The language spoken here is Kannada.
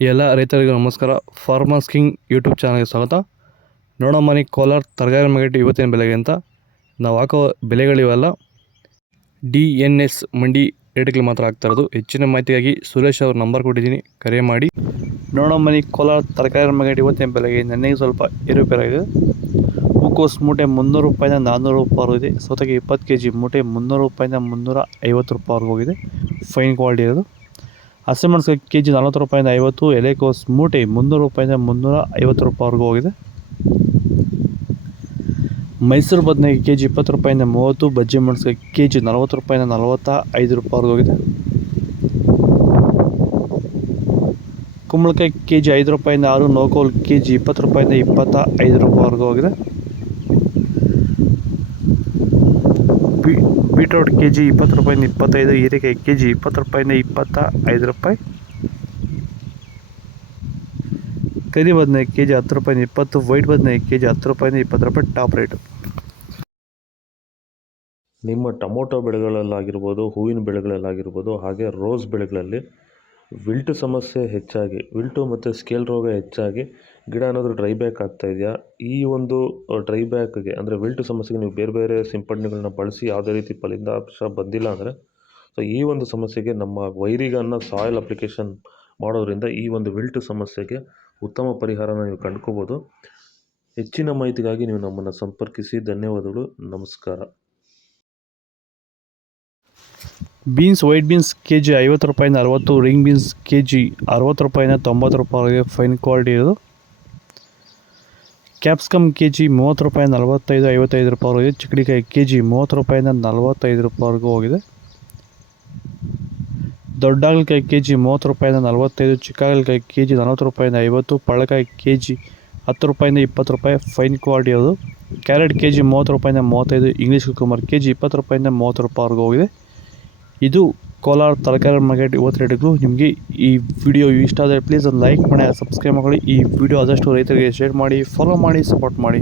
ಎಲ್ಲ ರೈತರಿಗೂ ನಮಸ್ಕಾರ. ಫಾರ್ಮರ್ಸ್ ಕಿಂಗ್ ಯೂಟ್ಯೂಬ್ ಚಾನಲ್ಗೆ ಸ್ವಾಗತ. ನೋಡಮ್ಮನಿ ಕೋಲಾರ ತರಕಾರಿ ಮಾರ್ಕೆಟ್ ಇವತ್ತಿನ ಬೆಲೆಗೆ ಅಂತ ನಾವು ಹಾಕೋ ಬೆಲೆಗಳಿವೆಲ್ಲ DNS ಮಂಡಿ ರೇಟ್ಗಳು ಮಾತ್ರ ಆಗ್ತಾ ಇರೋದು. ಹೆಚ್ಚಿನ ಮಾಹಿತಿಗಾಗಿ ಸುರೇಶ್ ಅವ್ರ ನಂಬರ್ ಕೊಟ್ಟಿದ್ದೀನಿ, ಕರೆ ಮಾಡಿ. ನೋಡಮ್ಮನಿ ಕೋಲಾರ ತರಕಾರಿ ಮಾರ್ಕೆಟ್ ಇವತ್ತಿನ ಬೆಲೆಗೆ ನನಗೆ ಸ್ವಲ್ಪ ಏರುಪೇರಾಗಿದೆ. ಹೂಕೋಸು ಮೂಟೆ 300 ರೂಪಾಯಿಂದ 400 ರೂಪಾಯಿ ಇದೆ. ಸೌತೆಗೆ 20 kg ಮೂಟೆ 300 ರೂಪಾಯಿಂದ 350 ರೂಪಾಯಿವರೆಗೂ ಹೋಗಿದೆ. ಫೈನ್ ಕ್ವಾಲಿಟಿ ಇರೋದು. ಹಸಿಮೆಣಸಿಗೆ kg 40 ರೂಪಾಯಿಂದ 50. ಎಲೆಕೋಸು ಮೂಟೆ 300 ರೂಪಾಯಿಂದ 350 ರೂಪಾಯಿವರೆಗೂ ಹೋಗಿದೆ. ಮೈಸೂರು ಬದನೆಗೆ kg 20 ರೂಪಾಯಿಂದ 30. ಬಜ್ಜಿ ಮೆಣಸಿಗೆ kg 40 ರೂಪಾಯಿಂದ 45 ರೂಪಾಯಿವರೆಗೂ ಹೋಗಿದೆ. ಕುಂಬಳಕಾಯಿ kg 5 ರೂಪಾಯಿಂದ 6. ನೋಕೋಲ್ kg 20 ರೂಪಾಯಿಂದ 25 ರೂಪಾಯಿವರೆಗೂ ಹೋಗಿದೆ. ಬೀಟ್ರೋಟ್ kg 20 ರೂಪಾಯಿಂದ 25. ಹೀರೆಕಾಯಿ kg 20 ರೂಪಾಯಿಂದ 25 ರೂಪಾಯಿ. ಕರಿ ಬದನೆ kg 10 ರೂಪಾಯಿಂದ 20. ವೈಟ್ ಬದನೆ kg 10 ರೂಪಾಯಿಂದ 20 ರೂಪಾಯಿ ಟಾಪ್ ರೇಟು. ನಿಮ್ಮ ಟೊಮೊಟೊ ಬೆಳೆಗಳಲ್ಲಾಗಿರ್ಬೋದು, ಹೂವಿನ ಬೆಳೆಗಳಲ್ಲಾಗಿರ್ಬೋದು, ಹಾಗೆ ರೋಸ್ ಬೆಳೆಗಳಲ್ಲಿ ವಿಲ್ಟು ಸಮಸ್ಯೆ ಹೆಚ್ಚಾಗಿ, ವಿಲ್ಟು ಮತ್ತು ಸ್ಕೇಲ್ ರೋಗ ಹೆಚ್ಚಾಗಿ ಗಿಡ ಏನಾದರೂ ಡ್ರೈ ಬ್ಯಾಕ್ ಆಗ್ತಾಯಿದೆಯಾ? ಈ ಒಂದು ಡ್ರೈ ಬ್ಯಾಕ್ಗೆ ಅಂದರೆ ವಿಲ್ಟು ಸಮಸ್ಯೆಗೆ ನೀವು ಬೇರೆ ಬೇರೆ ಸಿಂಪಡಣೆಗಳನ್ನ ಬಳಸಿ ಯಾವುದೇ ರೀತಿ ಫಲಿತಾಂಶ ಬಂದಿಲ್ಲ ಅಂದರೆ, ಸೊ ಈ ಒಂದು ಸಮಸ್ಯೆಗೆ ನಮ್ಮ ವೈರಿಗನ್ನ ಸಾಯಿಲ್ ಅಪ್ಲಿಕೇಶನ್ ಮಾಡೋದ್ರಿಂದ ಈ ಒಂದು ವಿಲ್ಟು ಸಮಸ್ಯೆಗೆ ಉತ್ತಮ ಪರಿಹಾರನ ನೀವು ಕಂಡ್ಕೋಬೋದು. ಹೆಚ್ಚಿನ ಮಾಹಿತಿಗಾಗಿ ನೀವು ನಮ್ಮನ್ನು ಸಂಪರ್ಕಿಸಿ. ಧನ್ಯವಾದಗಳು, ನಮಸ್ಕಾರ. ಬೀನ್ಸ್ ವೈಟ್ ಬೀನ್ಸ್ kg 50 ರೂಪಾಯಿಂದ 60. ರಿಂಗ್ ಬೀನ್ಸ್ kg 60 ರೂಪಾಯಿಂದ 90 ರೂಪಾಯಿಗೆ ಫೈನ್ ಕ್ವಾಲಿಟಿ ಇರೋದು. ಕ್ಯಾಪ್ಸಿಕಮ್ kg 30 ರೂಪಾಯಿಂದ 45, 55 ರೂಪಾಯಿವರೆಗೆ. ಚಿಕ್ಕಡಿಕಾಯಿ kg 30 ರೂಪಾಯಿಂದ 45 ರೂಪಾಯಿವರೆಗೂ ಹೋಗಿದೆ. ದೊಡ್ಡ ಹಾಗಲಕಾಯಿ kg 30 ರೂಪಾಯಿಂದ 45. ಚಿಕ್ಕ ಹಾಗಲಕಾಯಿ kg 40 ರೂಪಾಯಿಂದ 50. ಪಳ್ಳಕಾಯಿ kg 10 ರೂಪಾಯಿಂದ 20 ರೂಪಾಯಿ ಫೈನ್ ಕ್ವಾಲಿಟಿ ಇರೋದು. ಕ್ಯಾರೆಟ್ kg 30 ರೂಪಾಯಿಂದ 35. ಇಂಗ್ಲೀಷ್ ಕುಕುಂಬರ್ kg 20 ರೂಪಾಯಿಂದ 30 ರೂಪಾಯಿವರೆಗೂ ಹೋಗಿದೆ. ಇದು ಕೋಲಾರ ತರಕಾರಿ ಮಾರ್ಕೆಟ್ ಇವತ್ತು ರೇಟ್ಗಳು. ನಿಮಗೆ ಈ ವಿಡಿಯೋ ಇಷ್ಟ ಆದರೆ ಪ್ಲೀಸ್ ಒಂದು ಲೈಕ್ ಮಾಡಿ, ಸಬ್ಸ್ಕ್ರೈಬ್ ಮಾಡಿ. ಈ ವಿಡಿಯೋ ಆದಷ್ಟು ರೈತರಿಗೆ ಶೇರ್ ಮಾಡಿ, ಫಾಲೋ ಮಾಡಿ, ಸಪೋರ್ಟ್ ಮಾಡಿ.